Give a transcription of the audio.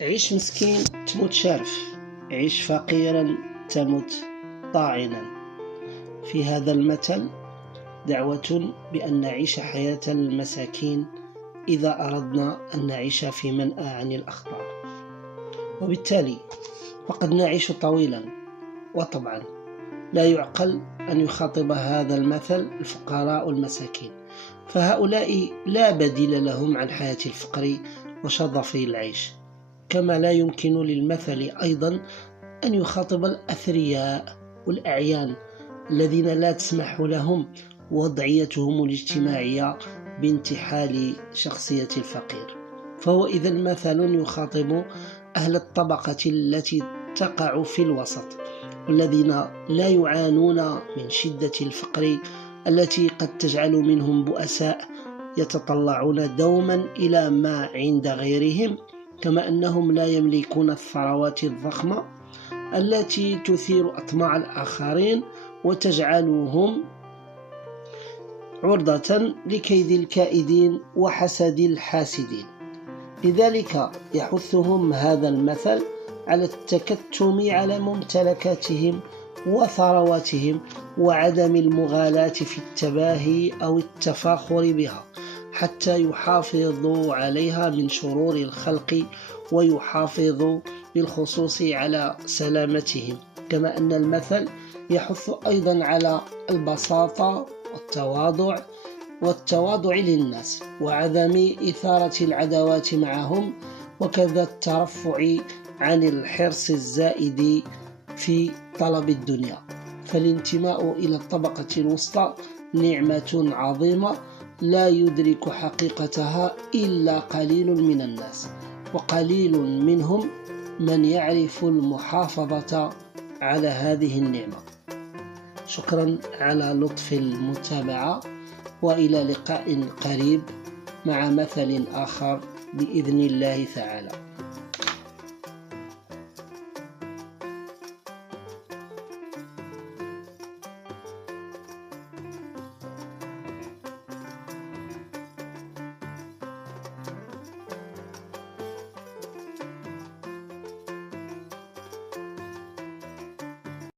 عيش مسكين تموت شارف، عيش فقيرا تموت طاعنا. في هذا المثل دعوة بأن نعيش حياة المساكين إذا أردنا أن نعيش في منأى عن الأخطار، وبالتالي فقد نعيش طويلا. وطبعا لا يعقل أن يخاطب هذا المثل الفقراء والمساكين، فهؤلاء لا بديل لهم عن حياة الفقر وشظف العيش. كما لا يمكن للمثل أيضا أن يخاطب الأثرياء والأعيان الذين لا تسمح لهم وضعيتهم الاجتماعية بانتحال شخصية الفقير. فهو إذا مثل يخاطب أهل الطبقة التي تقع في الوسط، والذين لا يعانون من شدة الفقر التي قد تجعل منهم بؤساء يتطلعون دوما إلى ما عند غيرهم، كما أنهم لا يملكون الثروات الضخمة التي تثير أطماع الآخرين وتجعلهم عرضة لكيد الكائدين وحسد الحاسدين. لذلك يحثهم هذا المثل على التكتم على ممتلكاتهم وثرواتهم وعدم المغالاة في التباهي أو التفاخر بها، حتى يحافظوا عليها من شرور الخلق ويحافظوا بالخصوص على سلامتهم. كما أن المثل يحث أيضا على البساطة والتواضع للناس وعدم إثارة العداوات معهم، وكذا الترفع عن الحرص الزائد في طلب الدنيا. فالانتماء إلى الطبقة الوسطى نعمة عظيمة لا يدرك حقيقتها إلا قليل من الناس، وقليل منهم من يعرف المحافظة على هذه النعمة. شكرا على لطف المتابعة، وإلى لقاء قريب مع مثل آخر بإذن الله تعالى.